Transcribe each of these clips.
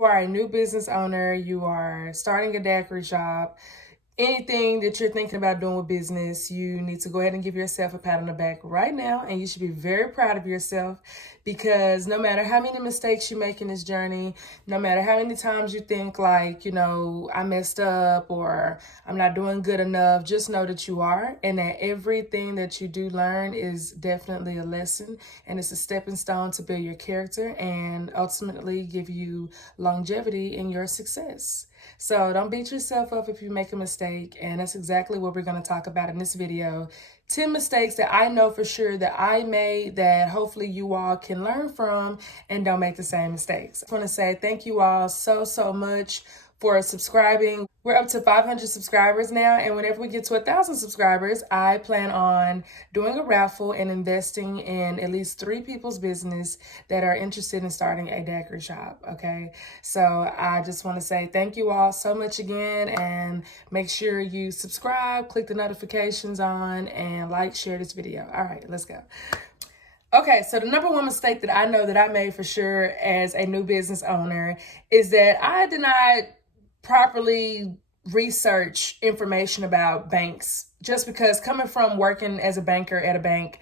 You are a new business owner, you are starting a daiquiri shop, anything that you're thinking about doing with business, you need to go ahead and give yourself a pat on the back right now. And you should be very proud of yourself, because no matter how many mistakes you make in this journey, no matter how many times you think like, I messed up or I'm not doing good enough, just know that you are, and that everything that you do learn is definitely a lesson, and it's a stepping stone to build your character and ultimately give you longevity in your success. So don't beat yourself up if you make a mistake, and that's exactly what we're going to talk about in this video. 10 mistakes that I know for sure that I made that hopefully you all can learn from and don't make the same mistakes. I want to say thank you all so much for subscribing. We're up to 500 subscribers now, and whenever we get to 1,000 subscribers, I plan on doing a raffle and investing in at least 3 people's business that are interested in starting a daiquiri shop, okay? So I just want to say thank you all so much again, and make sure you subscribe, click the notifications on, and like, share this video. All right, let's go. Okay, so the number one mistake that I know that I made for sure as a new business owner is that I did not properly research information about banks, just because coming from working as a banker at a bank,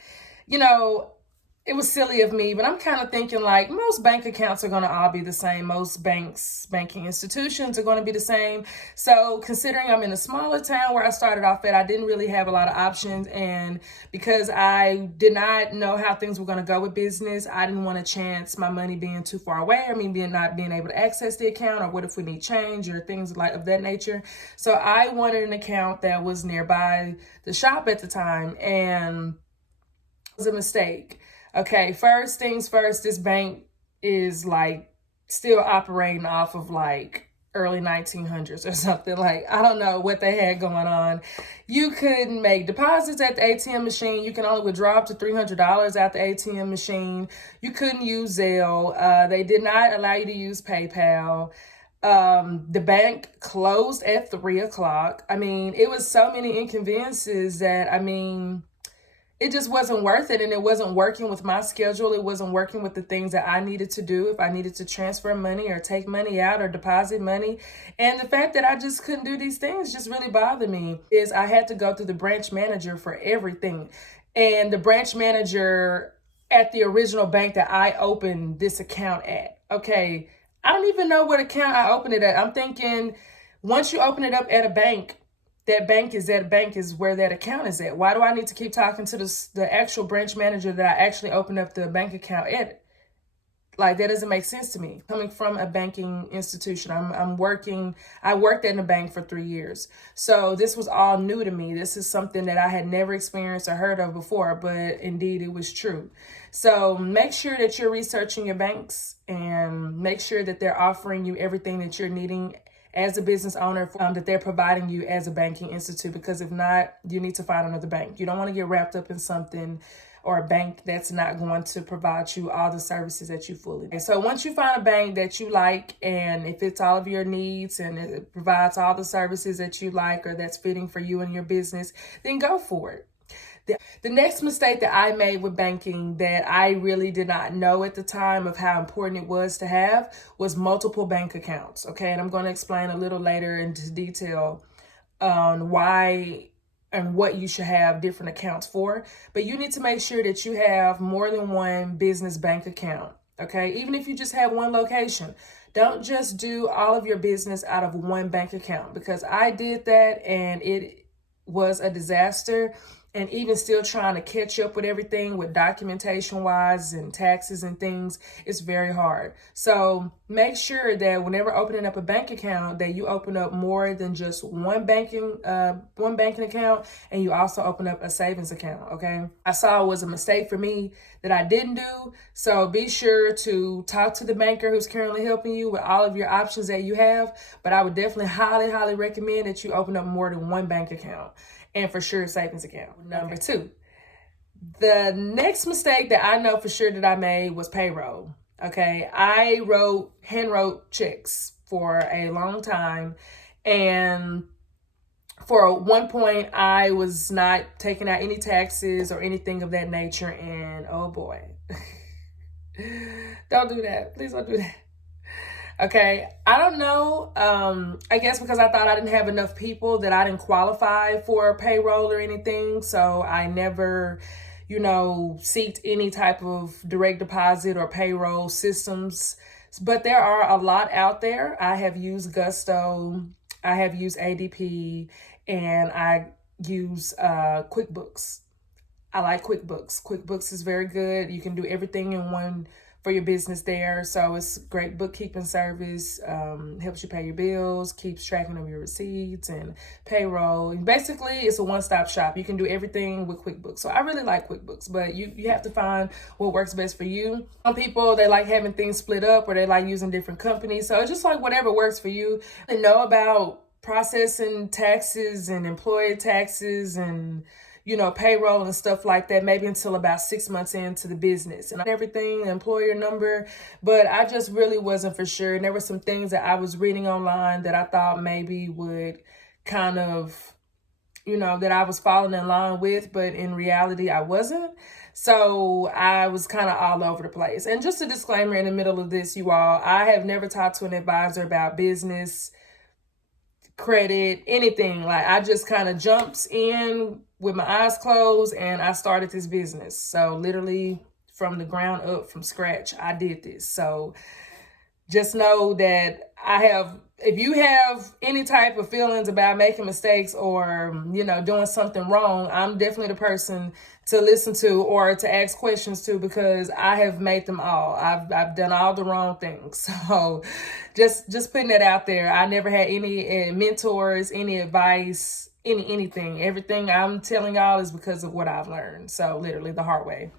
it was silly of me, but I'm kind of thinking like most bank accounts are going to all be the same. Most banking institutions are going to be the same. So considering I'm in a smaller town where I started off at, I didn't really have a lot of options. And because I did not know how things were going to go with business, I didn't want to chance my money being too far away, or me not being able to access the account, or what if we need change or things like of that nature. So I wanted an account that was nearby the shop at the time, and it was a mistake. Okay, first things first, this bank is like still operating off of like early 1900s or something. Like, I don't know what they had going on. You couldn't make deposits at the ATM machine. You can only withdraw up to $300 at the ATM machine. You couldn't use Zelle. They did not allow you to use PayPal. The bank closed at 3 o'clock. I mean, it was so many inconveniences that, it just wasn't worth it, and it wasn't working with my schedule. It wasn't working with the things that I needed to do if I needed to transfer money or take money out or deposit money. And the fact that I just couldn't do these things just really bothered me. Is I had to go through the branch manager for everything. And the branch manager at the original bank that I opened this account at, okay, I don't even know what account I opened it at. I'm thinking once you open it up at a bank, that bank is where that account is at. Why do I need to keep talking to the actual branch manager that I actually opened up the bank account at? Like, that doesn't make sense to me. Coming from a banking institution, I worked in a bank for 3 years. So this was all new to me. This is something that I had never experienced or heard of before, but indeed it was true. So make sure that you're researching your banks, and make sure that they're offering you everything that you're needing as a business owner, that they're providing you as a banking institute, because if not, you need to find another bank. You don't want to get wrapped up in something or a bank that's not going to provide you all the services that you fully need. So once you find a bank that you like, and it fits all of your needs and it provides all the services that you like or that's fitting for you and your business, then go for it. The next mistake that I made with banking that I really did not know at the time of how important it was to have was multiple bank accounts, okay? And I'm going to explain a little later into detail on why and what you should have different accounts for. But you need to make sure that you have more than one business bank account, okay? Even if you just have one location. Don't just do all of your business out of one bank account, because I did that and it was a disaster. And even still trying to catch up with everything with documentation wise and taxes and things, it's very hard. So make sure that whenever opening up a bank account, that you open up more than just one banking account, and you also open up a savings account, okay? I saw it was a mistake for me that I didn't do. So be sure to talk to the banker who's currently helping you with all of your options that you have. But I would definitely highly recommend that you open up more than one bank account. And for sure, savings account. Number 2, the next mistake that I know for sure that I made was payroll. Okay, I hand wrote checks for a long time, and for one point, I was not taking out any taxes or anything of that nature. And oh boy, don't do that. Please don't do that. Okay, I don't know. I guess because I thought I didn't have enough people that I didn't qualify for payroll or anything. So I never, seeked any type of direct deposit or payroll systems. But there are a lot out there. I have used Gusto, I have used ADP, and I use QuickBooks. I like QuickBooks. QuickBooks is very good. You can do everything in one for your business there. So it's great bookkeeping service, helps you pay your bills, keeps tracking of your receipts and payroll. And basically, it's a one-stop shop. You can do everything with QuickBooks. So I really like QuickBooks, but you have to find what works best for you. Some people, they like having things split up or they like using different companies. So it's just like whatever works for you. They know about processing taxes and employer taxes and payroll and stuff like that, maybe until about 6 months into the business and everything, the employer number. But I just really wasn't for sure. And there were some things that I was reading online that I thought maybe would kind of, that I was falling in line with, but in reality, I wasn't. So I was kind of all over the place. And just a disclaimer in the middle of this, you all, I have never talked to an advisor about business, credit, anything. Like I just kind of jumped in with my eyes closed and I started this business. So literally from the ground up, from scratch, I did this. So just know that if you have any type of feelings about making mistakes or, doing something wrong, I'm definitely the person to listen to or to ask questions to, because I have made them all. I've done all the wrong things. So just putting that out there. I never had any mentors, any advice, anything. Everything I'm telling y'all is because of what I've learned. So literally the hard way.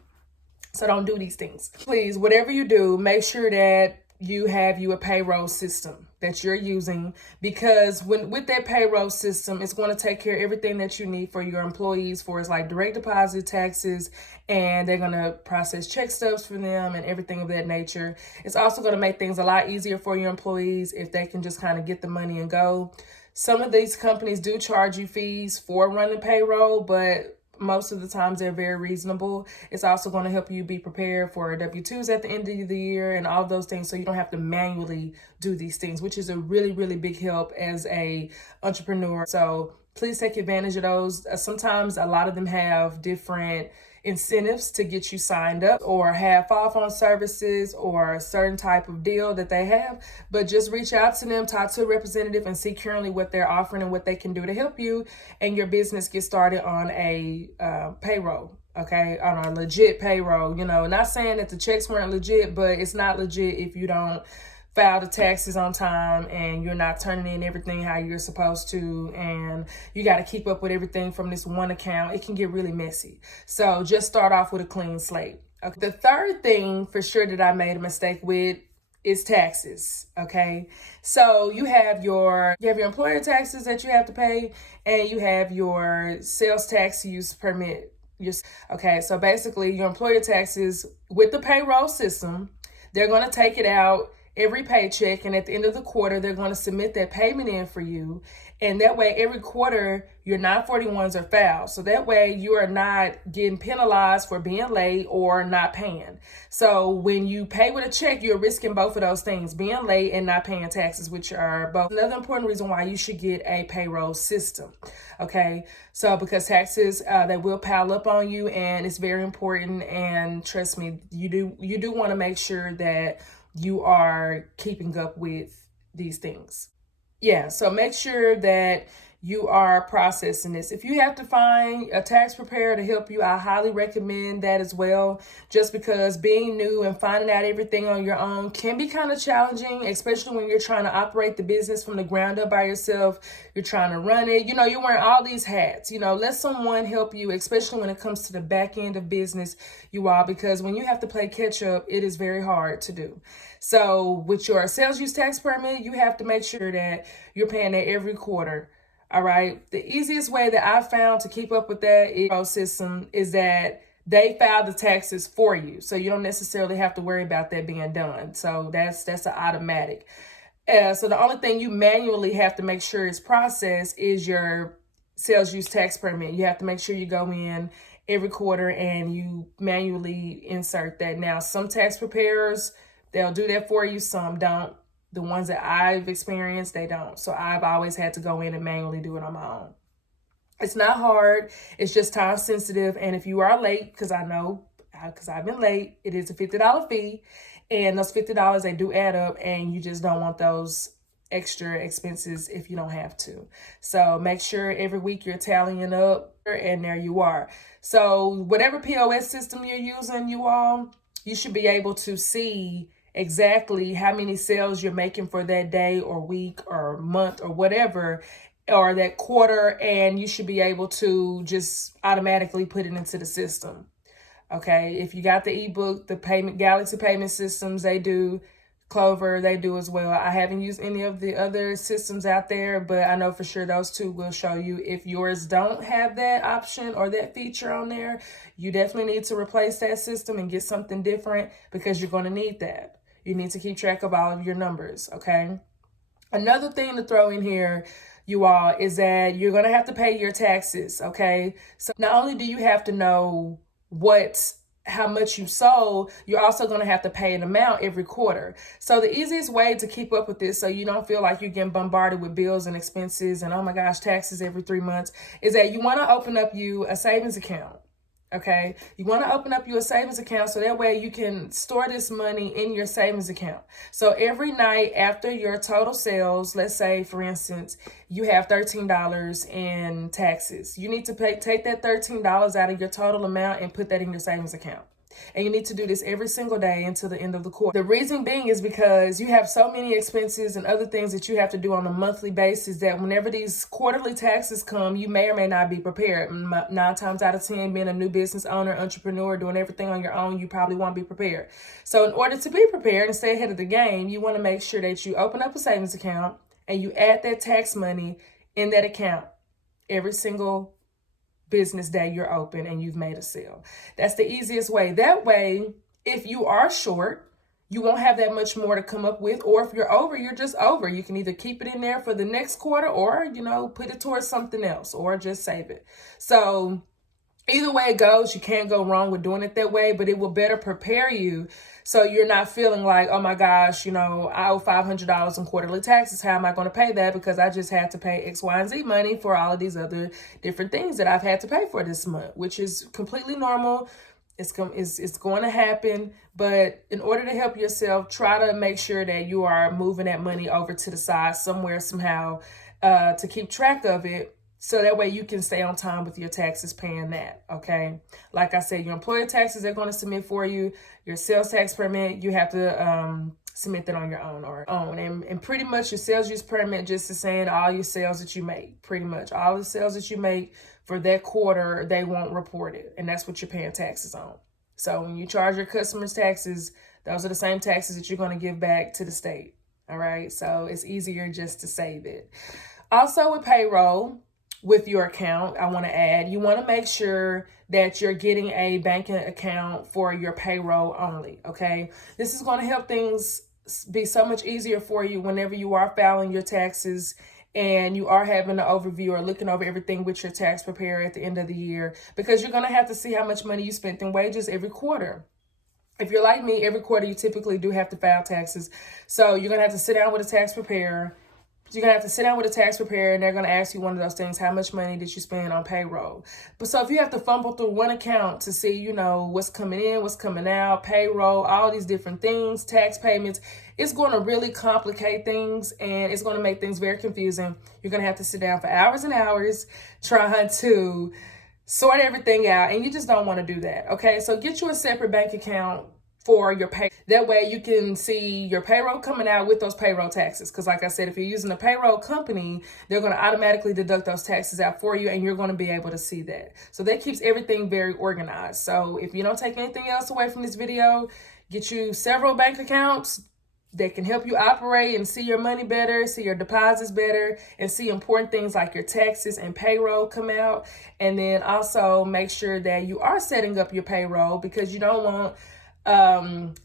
So don't do these things. Please, whatever you do, make sure that you have a payroll system that you're using, because with that payroll system, it's going to take care of everything that you need for your employees, for it's like direct deposit, taxes, and they're going to process check stubs for them and everything of that nature. It's also going to make things a lot easier for your employees if they can just kind of get the money and go. Some of these companies do charge you fees for running payroll, but most of the times they're very reasonable. It's also going to help you be prepared for W-2s at the end of the year and all those things, so you don't have to manually do these things, which is a really, really big help as a entrepreneur. So please take advantage of those. Sometimes a lot of them have different incentives to get you signed up or have off on services or a certain type of deal that they have, but just reach out to them, talk to a representative, and see currently what they're offering and what they can do to help you and your business get started on a payroll. Okay, on a legit payroll. Not saying that the checks weren't legit, but it's not legit if you don't file the taxes on time and you're not turning in everything how you're supposed to, and you got to keep up with everything from this one account. It can get really messy. So just start off with a clean slate. Okay. The third thing for sure that I made a mistake with is taxes. Okay. So you have your employer taxes that you have to pay, and you have your sales tax use permit. Okay. So basically your employer taxes with the payroll system, they're going to take it out every paycheck, and at the end of the quarter, they're going to submit that payment in for you. And that way, every quarter, your 941s are filed. So that way, you are not getting penalized for being late or not paying. So when you pay with a check, you're risking both of those things, being late and not paying taxes, which are both another important reason why you should get a payroll system. Okay, so because taxes, they will pile up on you, and it's very important. And trust me, you do want to make sure that you are keeping up with these things. Yeah, so make sure that you are processing this. If you have to find a tax preparer to help you, I highly recommend that as well, just because being new and finding out everything on your own can be kind of challenging, especially when you're trying to operate the business from the ground up by yourself. You're trying to run it. You're wearing all these hats. Let someone help you, especially when it comes to the back end of business, because when you have to play catch up, it is very hard to do. So with your sales use tax permit, you have to make sure that you're paying that every quarter. All right. The easiest way that I found to keep up with that system is that they file the taxes for you. So you don't necessarily have to worry about that being done. So that's an automatic. So the only thing you manually have to make sure is processed is your sales use tax permit. You have to make sure you go in every quarter and you manually insert that. Now, some tax preparers, they'll do that for you. Some don't. The ones that I've experienced, they don't. So I've always had to go in and manually do it on my own. It's not hard. It's just time sensitive. And if you are late, because I know, because I've been late, it is a $50 fee. And those $50, they do add up, and you just don't want those extra expenses if you don't have to. So make sure every week you're tallying up, and there you are. So whatever POS system you're using, you all, you should be able to see exactly how many sales you're making for that day or week or month or whatever, or that quarter, and you should be able to just automatically put it into the system. Okay, if you got the ebook, the Galaxy payment systems, they do. Clover, they do as well. I haven't used any of the other systems out there, but I know for sure those two will show you. If yours don't have that option or that feature on there, you definitely need to replace that system and get something different, because you're going to need that. You need to keep track of all of your numbers, okay? Another thing to throw in here, you all, is that you're going to have to pay your taxes, okay? So not only do you have to know how much you sold, you're also going to have to pay an amount every quarter. So the easiest way to keep up with this, so you don't feel like you're getting bombarded with bills and expenses and, oh my gosh, taxes every 3 months, is that you want to open up you a savings account. Okay, you want to open up you a savings account, so that way you can store this money in your savings account. So every night after your total sales, let's say for instance, you have $13 in taxes. You need to take that $13 out of your total amount and put that in your savings account. And you need to do this every single day until the end of the quarter. The reason being is because you have so many expenses and other things that you have to do on a monthly basis that whenever these quarterly taxes come, you may or may not be prepared. 9 times out of 10, being a new business owner, entrepreneur, doing everything on your own, you probably won't be prepared. So in order to be prepared and stay ahead of the game, you want to make sure that you open up a savings account and you add that tax money in that account every single business day you're open and you've made a sale. That's the easiest way. That way, if you are short, you won't have that much more to come up with, or if you're over, you're just over. You can either keep it in there for the next quarter, or, put it towards something else, or just save it. So either way it goes, you can't go wrong with doing it that way, but it will better prepare you so you're not feeling like, oh my gosh, I owe $500 in quarterly taxes. How am I going to pay that? Because I just had to pay X, Y, and Z money for all of these other different things that I've had to pay for this month, which is completely normal. It's going to happen, but in order to help yourself, try to make sure that you are moving that money over to the side somewhere, somehow, to keep track of it. So that way you can stay on time with your taxes paying that, okay? Like I said, your employer taxes they're going to submit for you. Your sales tax permit, you have to submit that on your own. And pretty much your sales use permit just is saying all your sales that you make. Pretty much all the sales that you make for that quarter, they won't report it. And that's what you're paying taxes on. So when you charge your customers taxes, those are the same taxes that you're going to give back to the state, all right? So it's easier just to save it. Also with payroll, with your account, I want to add, you want to make sure that you're getting a banking account for your payroll only, okay? This is going to help things be so much easier for you whenever you are filing your taxes and you are having an overview or looking over everything with your tax preparer at the end of the year, because you're going to have to see how much money you spent in wages every quarter. If you're like me, every quarter you typically do have to file taxes. So you're going to have to sit down with a tax preparer. You're going to have to sit down with a tax preparer, and they're going to ask you one of those things: how much money did you spend on payroll? But so if you have to fumble through one account to see, what's coming in, what's coming out, payroll, all these different things, tax payments, it's going to really complicate things, and it's going to make things very confusing. You're going to have to sit down for hours and hours trying to sort everything out, and you just don't want to do that, okay? So get you a separate bank account for your pay. That way you can see your payroll coming out with those payroll taxes. Because like I said, if you're using a payroll company, they're going to automatically deduct those taxes out for you, and you're going to be able to see that. So that keeps everything very organized. So if you don't take anything else away from this video, get you several bank accounts that can help you operate and see your money better, see your deposits better, and see important things like your taxes and payroll come out. And then also make sure that you are setting up your payroll, because you don't want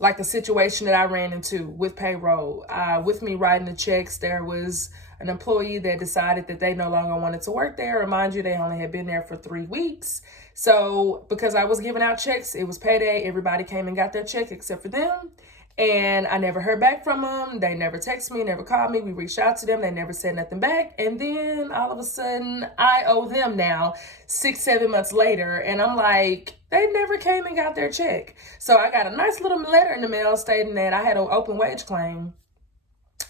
like a situation that I ran into with payroll. With me writing the checks, there was an employee that decided that they no longer wanted to work there. Remind you, they only had been there for 3 weeks. So because I was giving out checks, it was payday, everybody came and got their check except for them. And I never heard back from them. They never texted me, never called me. We reached out to them. They never said nothing back. And then all of a sudden, I owe them now 6-7 months later. And I'm like, they never came and got their check. So I got a nice little letter in the mail stating that I had an open wage claim,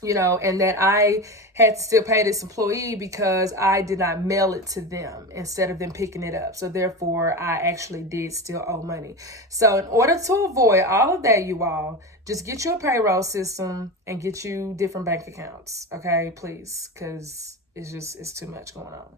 and that I had to still pay this employee because I did not mail it to them instead of them picking it up. So therefore, I actually did still owe money. So in order to avoid all of that, you all, just get you a payroll system and get you different bank accounts, okay, please, because it's too much going on.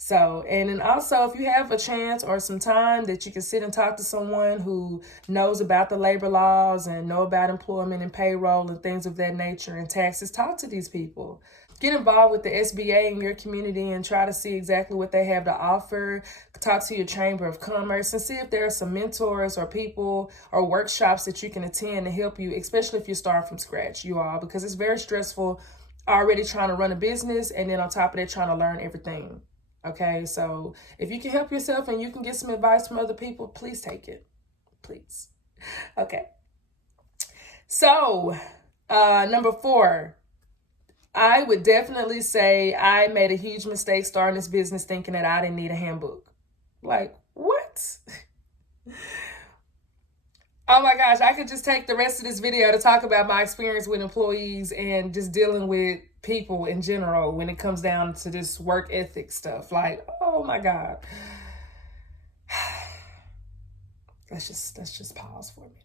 So, and then also, if you have a chance or some time that you can sit and talk to someone who knows about the labor laws and know about employment and payroll and things of that nature and taxes, talk to these people. Get involved with the SBA in your community and try to see exactly what they have to offer. Talk to your Chamber of Commerce and see if there are some mentors or people or workshops that you can attend to help you, especially if you're starting from scratch, you all, because it's very stressful already trying to run a business and then on top of that, trying to learn everything. Okay, so if you can help yourself and you can get some advice from other people, please take it. Please. Okay. So, number 4, I would definitely say I made a huge mistake starting this business thinking that I didn't need a handbook. Like, what? Oh my gosh, I could just take the rest of this video to talk about my experience with employees and just dealing with people in general when it comes down to this work ethic stuff. Like, oh my God. Let's just pause for a minute.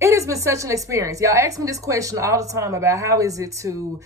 It has been such an experience. Y'all ask me this question all the time about how is it to,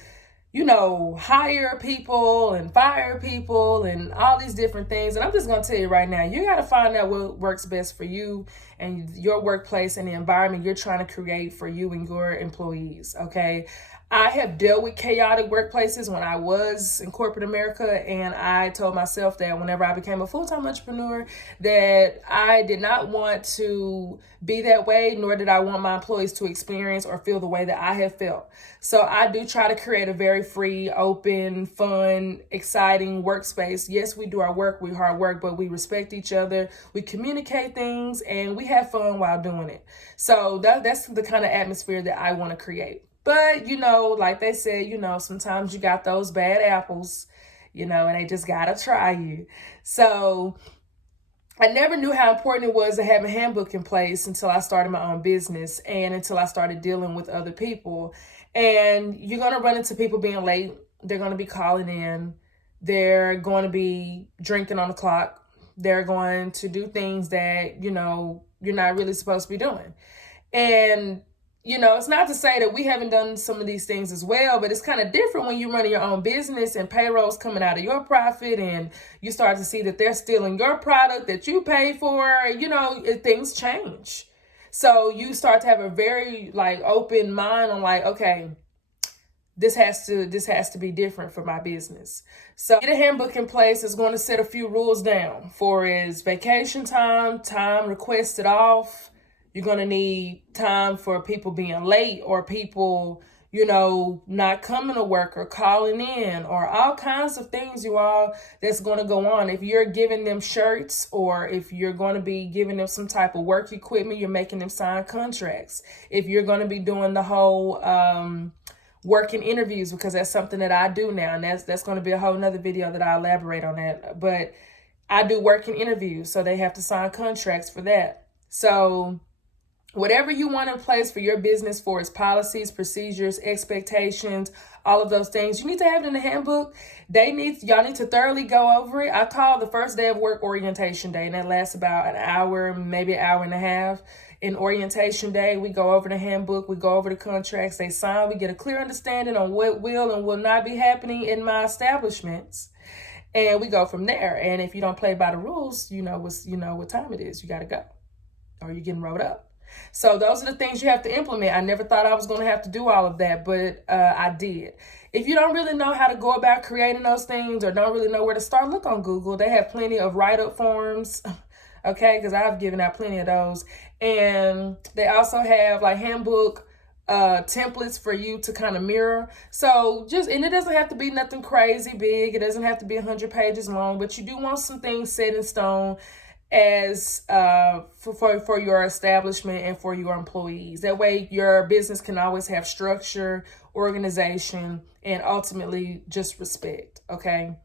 hire people and fire people and all these different things. And I'm just going to tell you right now, you got to find out what works best for you and your workplace and the environment you're trying to create for you and your employees, okay? I have dealt with chaotic workplaces when I was in corporate America, and I told myself that whenever I became a full-time entrepreneur that I did not want to be that way, nor did I want my employees to experience or feel the way that I have felt. So I do try to create a very free, open, fun, exciting workspace. Yes, we do our work, we hard work, but we respect each other, we communicate things, and we have fun while doing it. So that's the kind of atmosphere that I want to create. But, like they said, sometimes you got those bad apples, and they just got to try you. So I never knew how important it was to have a handbook in place until I started my own business and until I started dealing with other people. And you're going to run into people being late. They're going to be calling in. They're going to be drinking on the clock. They're going to do things that, you're not really supposed to be doing. And it's not to say that we haven't done some of these things as well, but it's kind of different when you're running your own business and payroll's coming out of your profit and you start to see that they're stealing your product that you pay for, things change. So you start to have a very open mind on okay, this has to be different for my business. So get a handbook in place that's going to set a few rules down for is vacation time requested off. You're going to need time for people being late or people, not coming to work or calling in or all kinds of things, you all, that's going to go on. If you're giving them shirts or if you're going to be giving them some type of work equipment, you're making them sign contracts. If you're going to be doing the whole working interviews, because that's something that I do now. And that's going to be a whole nother video that I elaborate on that. But I do working interviews, so they have to sign contracts for that. So whatever you want in place for your business for its policies, procedures, expectations, all of those things, you need to have it in the handbook. Y'all need to thoroughly go over it. I call the first day of work orientation day, and that lasts about an hour, maybe an hour and a half. In orientation day, we go over the handbook, we go over the contracts, they sign, we get a clear understanding on what will and will not be happening in my establishments. And we go from there. And if you don't play by the rules, you know what time it is. You got to go, or you're getting rolled up. So those are the things you have to implement. I never thought I was going to have to do all of that, but I did. If you don't really know how to go about creating those things or don't really know where to start, look on Google. They have plenty of write-up forms, okay, because I've given out plenty of those. And they also have handbook templates for you to kind of mirror. So and it doesn't have to be nothing crazy big. It doesn't have to be 100 pages long, but you do want some things set in stone. as for your establishment and for your employees. That way your business can always have structure, organization, and ultimately just respect, okay?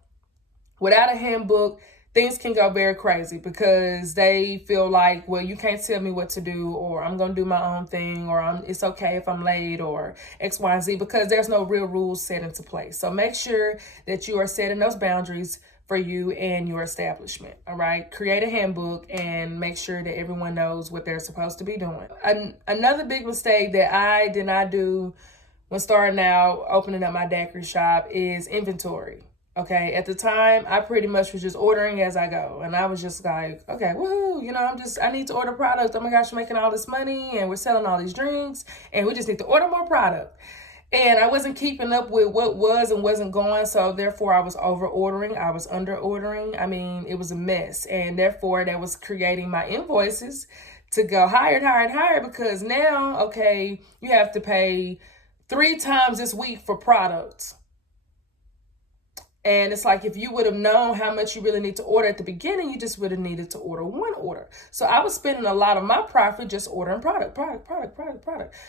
Without a handbook, things can go very crazy because they feel like, well, you can't tell me what to do, or I'm going to do my own thing, or it's okay if I'm late, or X, Y, and Z, because there's no real rules set into place. So make sure that you are setting those boundaries for you and your establishment, all right? Create a handbook and make sure that everyone knows what they're supposed to be doing. Another big mistake that I did not do when starting out, opening up my daiquiri shop, is inventory. Okay, at the time, I pretty much was just ordering as I go. And I was just like, okay, woohoo, I need to order product. Oh my gosh, we're making all this money and we're selling all these drinks and we just need to order more product. And I wasn't keeping up with what was and wasn't going. So therefore, I was over ordering. I was under ordering. I mean, it was a mess. And therefore, that was creating my invoices to go higher and higher and higher, because now, okay, you have to pay 3 times this week for products. And it's like, if you would have known how much you really need to order at the beginning, you just would have needed to order one order. So I was spending a lot of my profit just ordering product,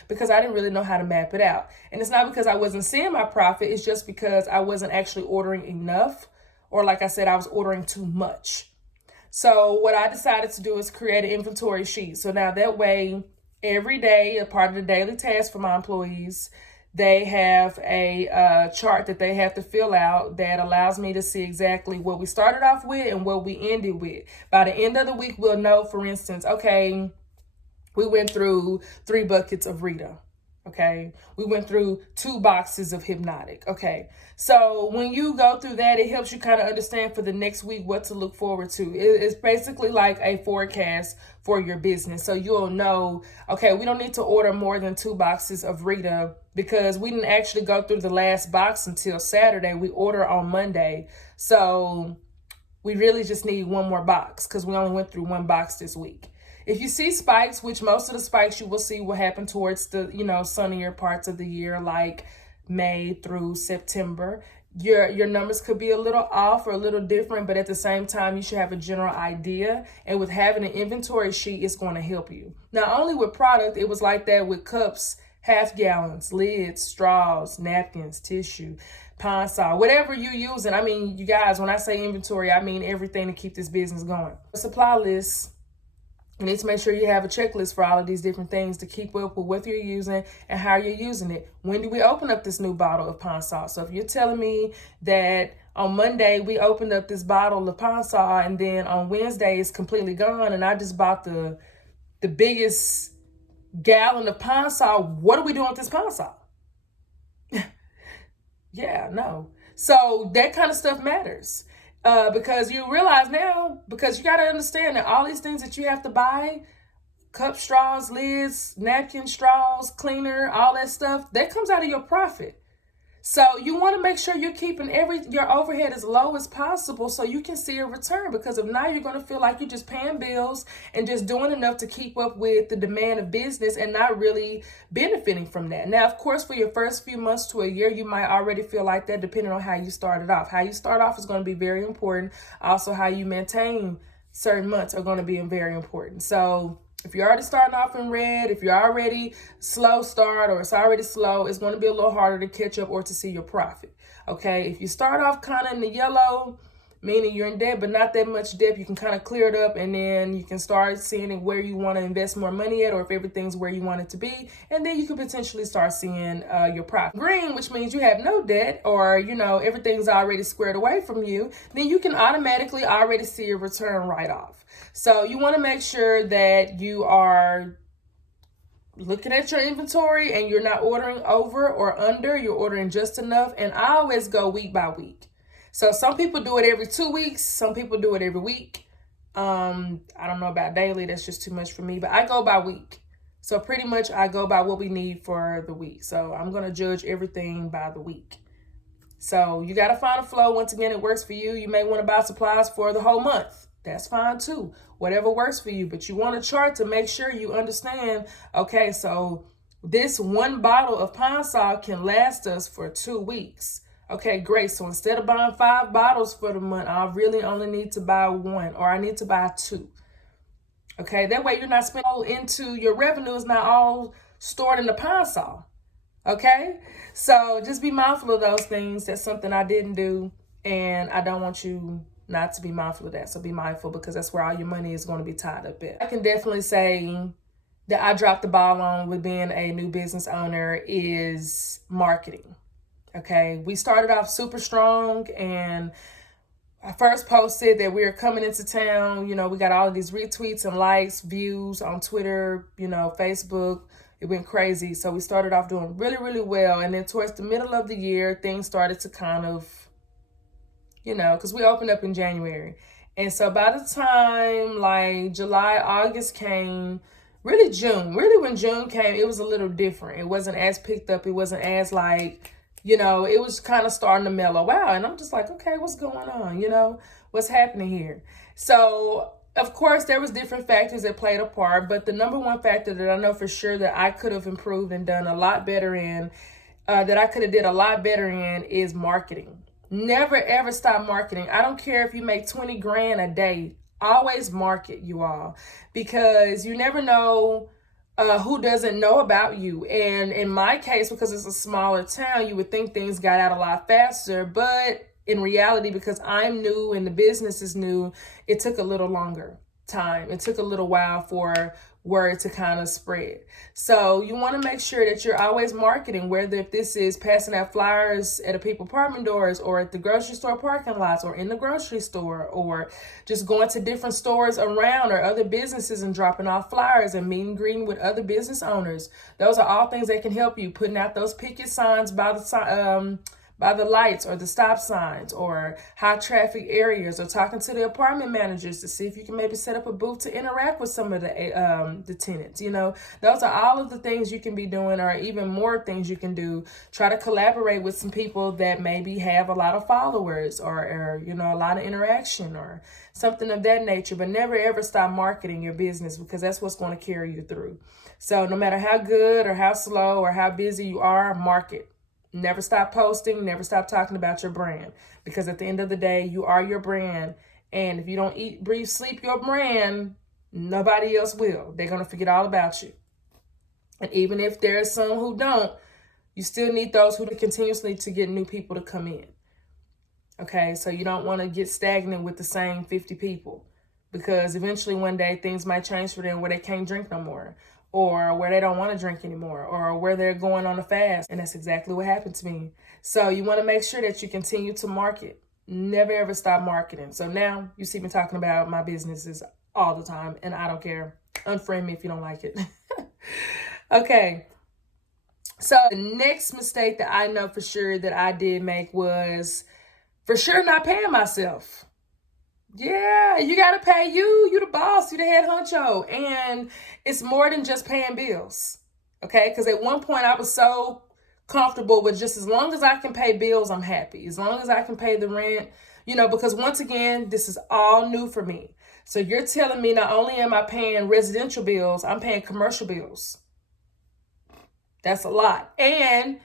because I didn't really know how to map it out. And it's not because I wasn't seeing my profit. It's just because I wasn't actually ordering enough, or like I said, I was ordering too much. So what I decided to do is create an inventory sheet. So now that way, every day, a part of the daily task for my employees, they have a chart that they have to fill out that allows me to see exactly what we started off with and what we ended with. By the end of the week, we'll know, for instance, okay, we went through 3 buckets of Rita. Okay, we went through 2 boxes of Hypnotic. Okay, so when you go through that, it helps you kind of understand for the next week what to look forward to. It's basically like a forecast for your business. So you'll know, okay, we don't need to order more than 2 boxes of Rita because we didn't actually go through the last box until Saturday. We order on Monday. So we really just need 1 more box because we only went through 1 box this week. If you see spikes, which most of the spikes you will see will happen towards the, sunnier parts of the year, like May through September, your numbers could be a little off or a little different, but at the same time, you should have a general idea. And with having an inventory sheet, it's going to help you. Not only with product, it was like that with cups, half gallons, lids, straws, napkins, tissue, pine saw, whatever you're using. I mean, you guys, when I say inventory, I mean everything to keep this business going. Supply list. You need to make sure you have a checklist for all of these different things to keep up with what you're using and how you're using it. When do we open up this new bottle of pine salt? So if you're telling me that on Monday we opened up this bottle of pine salt and then on Wednesday it's completely gone and I just bought the biggest gallon of pine salt, what are we doing with this pine salt? Yeah, no. So that kind of stuff matters. Because you realize now, because you got to understand that all these things that you have to buy, cup straws, lids, napkin straws, cleaner, all that stuff, that comes out of your profit. So you want to make sure you're keeping your overhead as low as possible so you can see a return, because if not, you're going to feel like you're just paying bills and just doing enough to keep up with the demand of business and not really benefiting from that. Now, of course, for your first few months to a year, you might already feel like that depending on how you started off. How you start off is going to be very important. Also, how you maintain certain months are going to be very important. So if you're already starting off in red, if you're already slow start or it's already slow, it's going to be a little harder to catch up or to see your profit. Okay, if you start off kind of in the yellow, meaning you're in debt, but not that much debt, you can kind of clear it up and then you can start seeing where you want to invest more money at, or if everything's where you want it to be. And then you can potentially start seeing your profit. Green, which means you have no debt, or, everything's already squared away from you, then you can automatically already see a return right off. So you want to make sure that you are looking at your inventory and you're not ordering over or under, you're ordering just enough. And I always go week by week. So some people do it every 2 weeks. Some people do it every week. I don't know about daily. That's just too much for me. But I go by week. So pretty much I go by what we need for the week. So I'm going to judge everything by the week. So you got to find a flow. Once again, it works for you. You may want to buy supplies for the whole month. That's fine too. Whatever works for you. But you want a chart to make sure you understand, okay, so this 1 bottle of pine salt can last us for 2 weeks. Okay, great. So instead of buying 5 bottles for the month, I really only need to buy 1, or I need to buy 2. Okay, that way you're not spending into your revenue is not all stored in the pine saw. Okay, so just be mindful of those things. That's something I didn't do, and I don't want you not to be mindful of that. So be mindful, because that's where all your money is going to be tied up at. I can definitely say that I dropped the ball on with being a new business owner is marketing. Okay, we started off super strong, and I first posted that we were coming into town. You know, we got all of these retweets and likes, views on Twitter, you know, Facebook. It went crazy. So we started off doing really, really well. And then towards the middle of the year, things started to kind of, you know, because we opened up in January. And so by the time like July, August came, really June, really when June came, it was a little different. It wasn't as picked up. It wasn't as like, you know, it was kind of starting to mellow out. And I'm just like, okay, what's going on? You know, what's happening here? So, of course, there was different factors that played a part. But the number one factor that I know for sure that I could have improved and done a lot better in, that I could have did a lot better in, is marketing. Never, ever stop marketing. I don't care if you make 20 grand a day. Always market, you all, because you never know who doesn't know about you. And in my case, because it's a smaller town, you would think things got out a lot faster. But in reality, because I'm new and the business is new, it took a little longer time. It took a little while for word to kind of spread. So you want to make sure that you're always marketing, whether if this is passing out flyers at a people's apartment doors, or at the grocery store parking lots, or in the grocery store, or just going to different stores around or other businesses and dropping off flyers and meeting and greeting with other business owners. Those are all things that can help you. Putting out those picket signs by the lights or the stop signs or high traffic areas, or talking to the apartment managers to see if you can maybe set up a booth to interact with some of the tenants. You know, those are all of the things you can be doing, or even more things you can do. Try to collaborate with some people that maybe have a lot of followers, or you know, a lot of interaction or something of that nature. But never ever stop marketing your business, because that's what's going to carry you through. So no matter how good or how slow or how busy you are, market. Never stop posting, never stop talking about your brand, because at the end of the day, you are your brand. And if you don't eat, breathe, sleep your brand, nobody else will. They're going to forget all about you. And even if there's some who don't, you still need those who continuously to get new people to come in. Okay, so you don't want to get stagnant with the same 50 people, because eventually one day things might change for them where they can't drink no more, or where they don't want to drink anymore, or where they're going on a fast. And that's exactly what happened to me. So you want to make sure that you continue to market. Never ever stop marketing. So now you see me talking about my businesses all the time, and I don't care. Unfriend me if you don't like it. Okay. So the next mistake that I know for sure that I did make was for sure not paying myself. Yeah, you got to pay you. You the boss. You the head honcho. And it's more than just paying bills. Okay? Because at one point I was so comfortable with just as long as I can pay bills, I'm happy. As long as I can pay the rent, you know, because once again, this is all new for me. So you're telling me not only am I paying residential bills, I'm paying commercial bills. That's a lot. And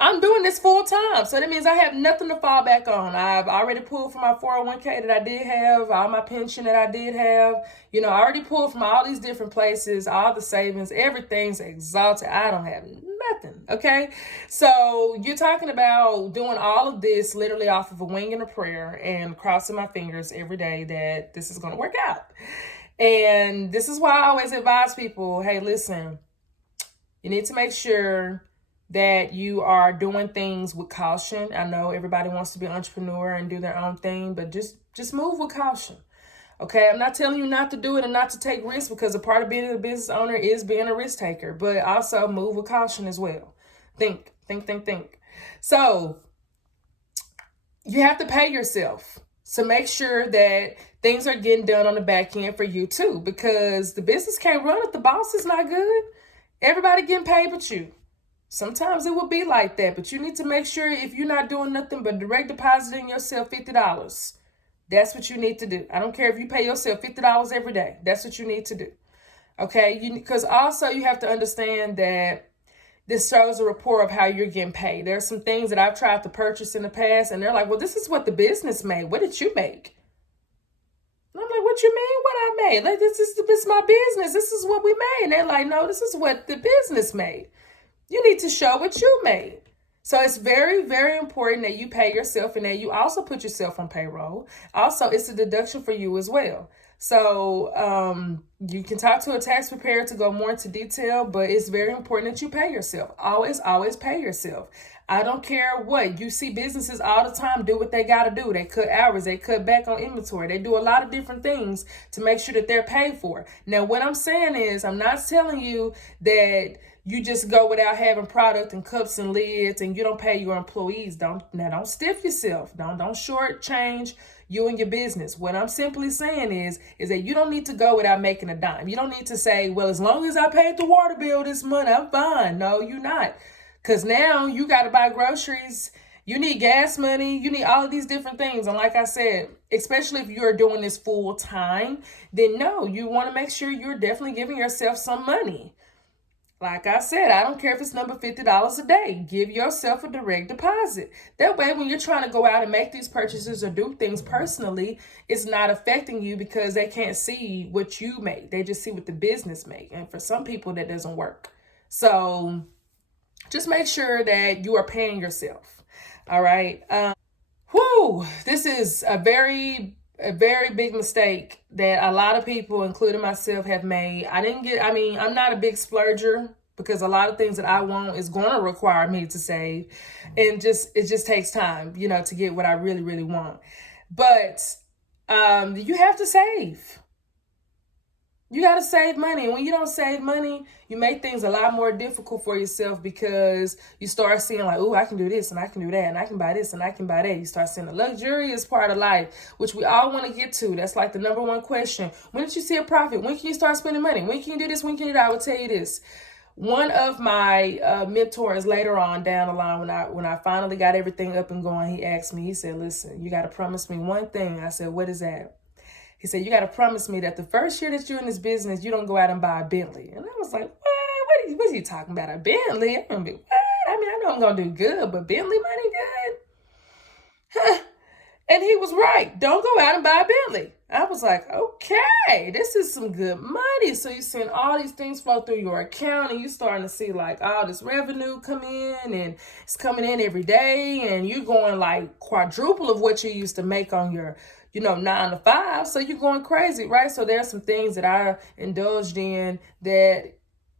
I'm doing this full time. So that means I have nothing to fall back on. I've already pulled from my 401k that I did have, all my pension that I did have. You know, I already pulled from all these different places, all the savings, everything's exalted. I don't have nothing. Okay. So you're talking about doing all of this literally off of a wing and a prayer and crossing my fingers every day that this is going to work out. And this is why I always advise people, hey, listen, you need to make sure that you are doing things with caution. I know everybody wants to be an entrepreneur and do their own thing, but just move with caution. Okay, I'm not telling you not to do it and not to take risks, because a part of being a business owner is being a risk taker, but also move with caution as well. Think. So you have to pay yourself. So make sure that things are getting done on the back end for you too, because the business can't run if the boss is not good. Everybody getting paid but you. Sometimes it will be like that, but you need to make sure if you're not doing nothing but direct depositing yourself $50, that's what you need to do. I don't care if you pay yourself $50 every day. That's what you need to do. Okay? Because also you have to understand that this shows a rapport of how you're getting paid. There are some things that I've tried to purchase in the past, and they're like, well, this is what the business made. What did you make? And I'm like, what you mean what I I made. Like, this is my business. This is what we made. And they're like, no, this is what the business made. You need to show what you made. So it's very, very important that you pay yourself and that you also put yourself on payroll. Also, it's a deduction for you as well. So you can talk to a tax preparer to go more into detail, but it's very important that you pay yourself. Always, always pay yourself. I don't care what. You see businesses all the time do what they got to do. They cut hours. They cut back on inventory. They do a lot of different things to make sure that they're paid for. Now, what I'm saying is, I'm not telling you that you just go without having product and cups and lids and you don't pay your employees. Don't stiff yourself. Don't shortchange you and your business. What I'm simply saying is that you don't need to go without making a dime. You don't need to say, well, as long as I paid the water bill this month, I'm fine. No, you're not. Because now you got to buy groceries. You need gas money. You need all of these different things. And like I said, especially if you're doing this full time, then no, you want to make sure you're definitely giving yourself some money. Like I said, I don't care if it's number $50 a day. Give yourself a direct deposit. That way, when you're trying to go out and make these purchases or do things personally, it's not affecting you because they can't see what you make. They just see what the business make. And for some people, that doesn't work. So just make sure that you are paying yourself. All right. This is a very big mistake that a lot of people, including myself, have made. I'm not a big splurger because a lot of things that I want is going to require me to save. And it just takes time, to get what I really, really want. But you have to save. You got to save money. And when you don't save money, you make things a lot more difficult for yourself because you start seeing like, oh, I can do this and I can do that and I can buy this and I can buy that. You start seeing the luxurious part of life, which we all want to get to. That's like the number one question. When did you see a profit? When can you start spending money? When can you do this? When can you do that? I will tell you this. One of my mentors later on down the line, when I finally got everything up and going, he asked me, he said, listen, you got to promise me one thing. I said, what is that? He said, you got to promise me that the first year that you're in this business, you don't go out and buy a Bentley. And I was like, what? What are you talking about? A Bentley? I'm going to be, what? I know I'm going to do good, but Bentley money good? Huh. And he was right. Don't go out and buy a Bentley. I was like, okay, this is some good money. So you're seeing all these things flow through your account and you're starting to see like all this revenue come in and it's coming in every day and you're going like quadruple of what you used to make on your 9 to 5. So you're going crazy, right? So there's some things that I indulged in that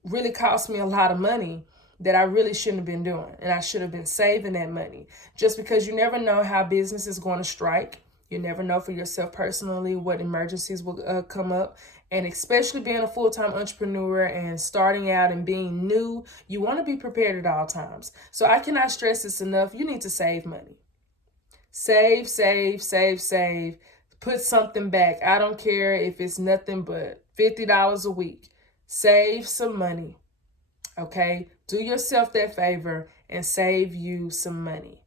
really cost me a lot of money that I really shouldn't have been doing. And I should have been saving that money just because you never know how business is going to strike. You never know for yourself personally what emergencies will come up. And especially being a full-time entrepreneur and starting out and being new, you want to be prepared at all times. So I cannot stress this enough. You need to save money. Save. Put something back. I don't care if it's nothing but $50 a week. Save some money. Okay? Do yourself that favor and save you some money.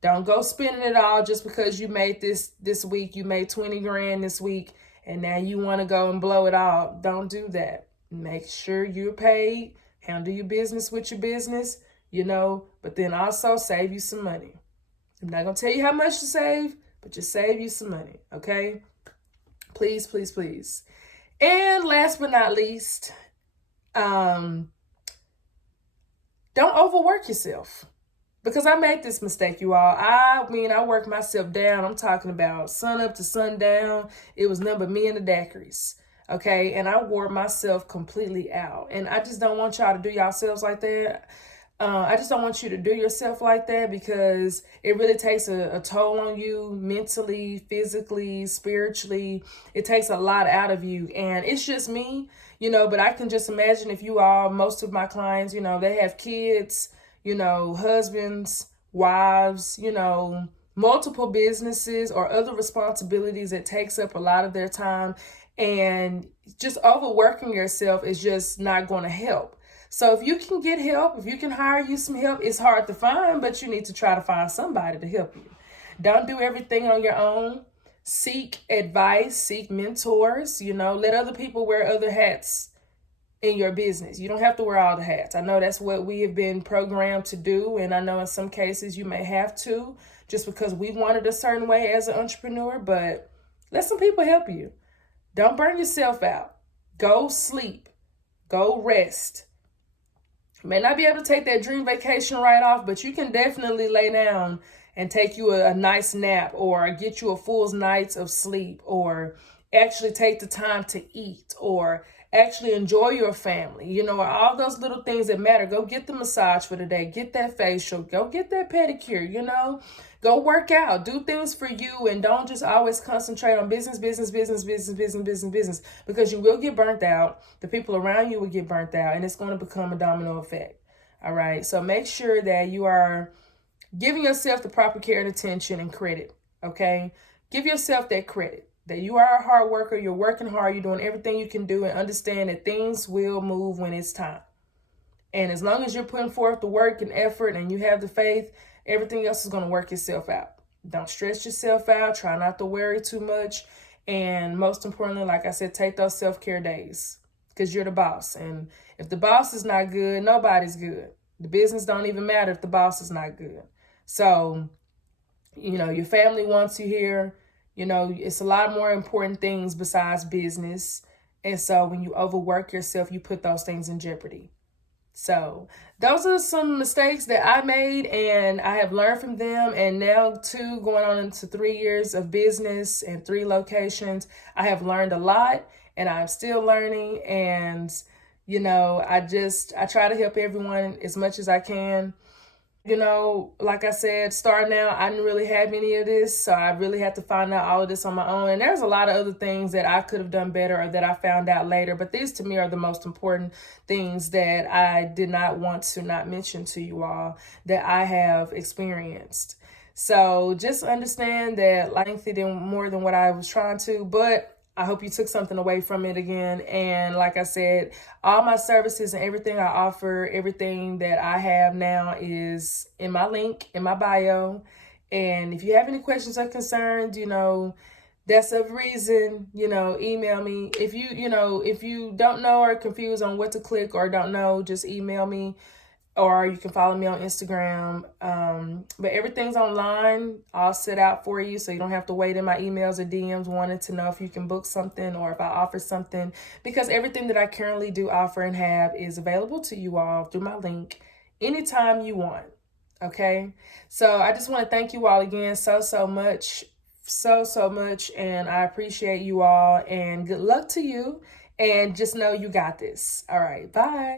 Don't go spending it all just because you made this week. You made 20 grand this week and now you want to go and blow it all. Don't do that. Make sure you're paid. Handle your business with your business, but then also save you some money. I'm not going to tell you how much to save, but just save you some money, okay? Please, please, please. And last but not least, don't overwork yourself. Because I made this mistake, you all. I worked myself down. I'm talking about sun up to sundown. It was nothing but me and the daiquiris, okay? And I wore myself completely out. And I just don't want y'all to do yourselves like that. I just don't want you to do yourself like that because it really takes a toll on you mentally, physically, spiritually. It takes a lot out of you. And it's just me, but I can just imagine if you all, most of my clients, they have kids, husbands, wives, multiple businesses or other responsibilities that takes up a lot of their time. And just overworking yourself is just not going to help. So if you can get help, if you can hire you some help, it's hard to find, but you need to try to find somebody to help you. Don't do everything on your own. Seek advice, seek mentors, let other people wear other hats in your business. You don't have to wear all the hats. I know that's what we have been programmed to do. And I know in some cases you may have to just because we wanted a certain way as an entrepreneur, but let some people help you. Don't burn yourself out. Go sleep. Go rest. You may not be able to take that dream vacation right off, but you can definitely lay down and take you a nice nap, or get you a full night's of sleep, or actually take the time to eat, or actually enjoy your family. You know, all those little things that matter. Go get the massage for the day. Get that facial. Go get that pedicure, you know. Go work out. Do things for you, and don't just always concentrate on business, business, business, business, business, business, business, because you will get burnt out. The people around you will get burnt out, and it's going to become a domino effect. All right. So make sure that you are giving yourself the proper care and attention and credit. Okay. Give yourself that credit that you are a hard worker. You're working hard. You're doing everything you can do, and understand that things will move when it's time. And as long as you're putting forth the work and effort and you have the faith, everything else is going to work itself out. Don't stress yourself out. Try not to worry too much. And most importantly, like I said, take those self-care days, because you're the boss. And if the boss is not good, nobody's good. The business don't even matter if the boss is not good. So, you know, your family wants you here. You know, it's a lot more important things besides business. And so when you overwork yourself, you put those things in jeopardy. So those are some mistakes that I made, and I have learned from them. And now, too, going on into 3 years of business and 3 locations, I have learned a lot, and I'm still learning. And, you know, I try to help everyone as much as I can. You know, like I said, starting out, I didn't really have any of this, so I really had to find out all of this on my own. And there's a lot of other things that I could have done better, or that I found out later. But these, to me, are the most important things that I did not want to not mention to you all that I have experienced. So just understand that lengthy did more than what I was trying to, but I hope you took something away from it again. And like I said, all my services and everything I offer, everything that I have now is in my link, in my bio. And if you have any questions or concerns, you know, that's a reason, you know, email me. If you don't know or confused on what to click or don't know, just email me. Or you can follow me on Instagram. But everything's online, all set out for you, so you don't have to wait in my emails or DMs wanting to know if you can book something or if I offer something, because everything that I currently do offer and have is available to you all through my link anytime you want. Okay? So I just want to thank you all again so much. So much. And I appreciate you all. And good luck to you. And just know you got this. All right. Bye.